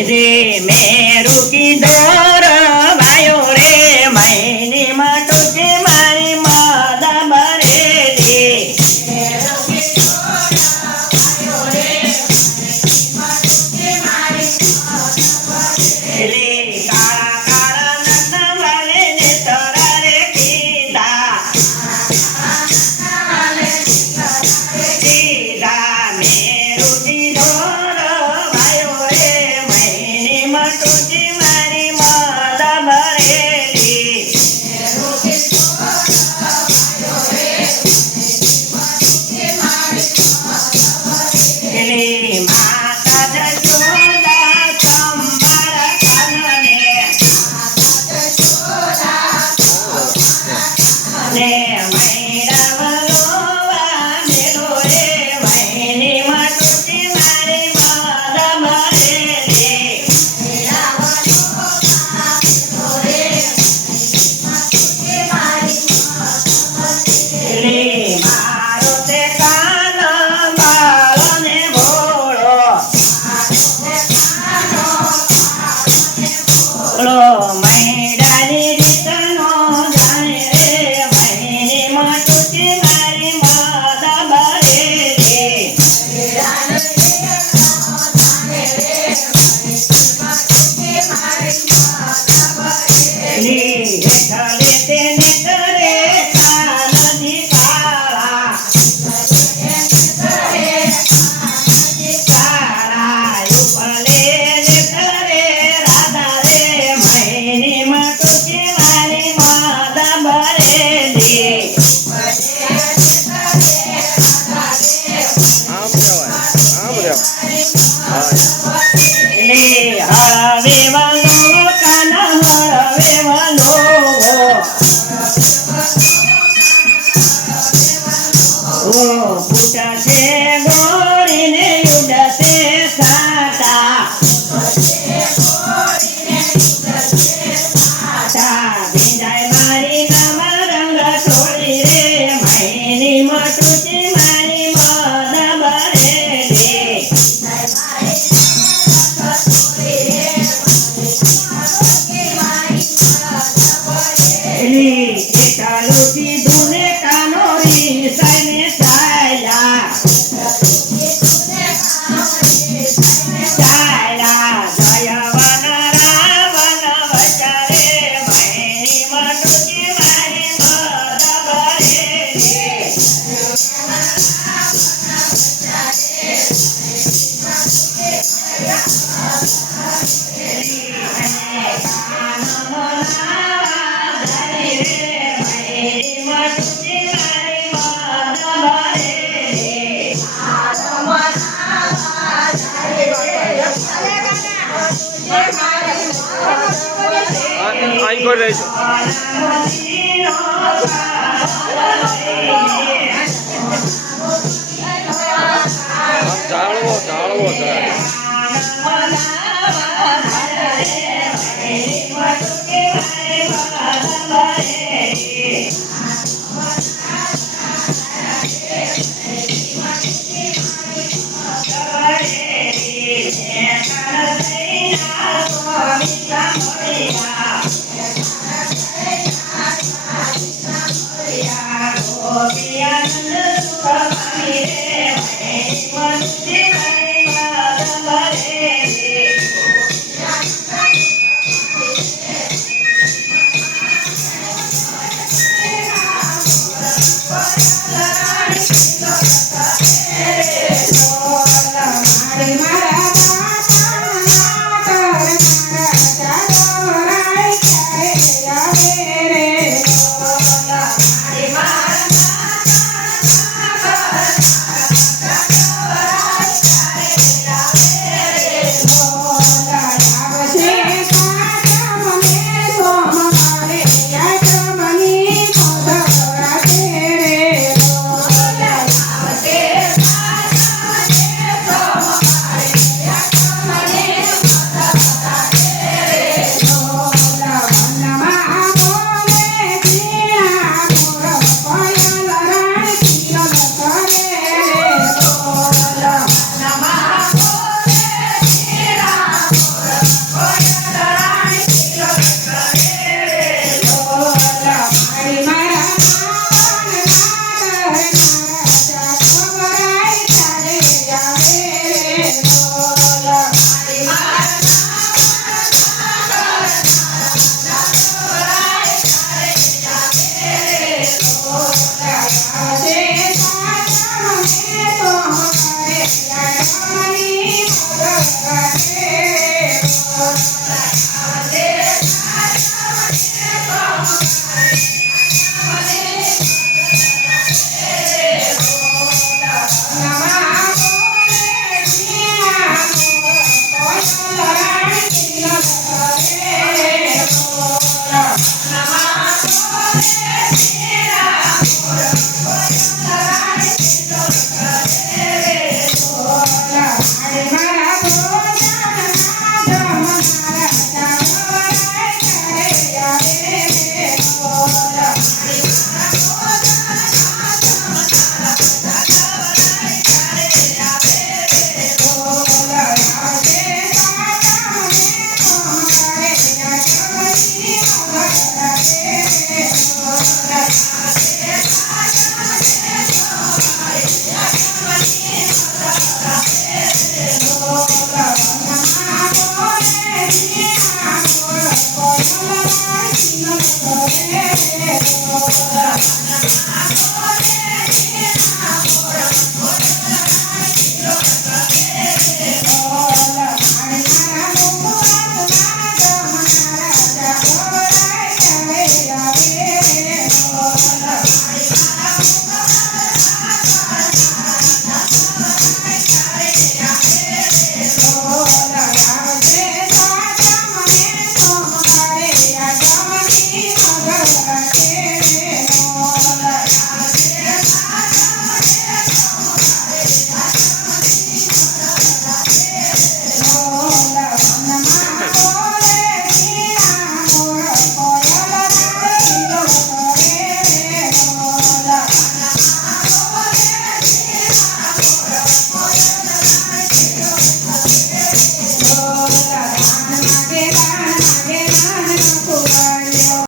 रे मेरू की दौर भायो रे मैंने माटो के मारी मादा भरे रे काला काला नन्ना वाले ने तोरा रे कीदा मेरू की दौर भायो रे मैंने माटो के मारी मादा भरे रे माता जशोदा चंपा कानने रे मैरा बलोवा मेलो रे मैंने माटो के मारी मादा भरे रे मारो ते कान बालने भोळो मैदानी રીતનો જાણે રે મહિને માટો કે મારી માદા ભરે રે તેને કરે કાનજી કાળા કાળા ઉપલે ને કરે રાધા રે મહિને માટો કે મારી માદા ભરેલી હળવે વાલો કાના હળવે વાલો પૂટા છે ગોળીને ઉડતે સાતા ભીંજાય મારી નવા રંગ છોડી રે મહિની મોટું છે મારી માદા ભરેલી ચાલુ કીધું ને કાનોરી સાઈને ચાલ્યા જયવન રાવણ વચારે મહિની મોટું કે મારી માદા ભરેલી મારી આઈ કોઈ રહેજો જાળવો જાળવો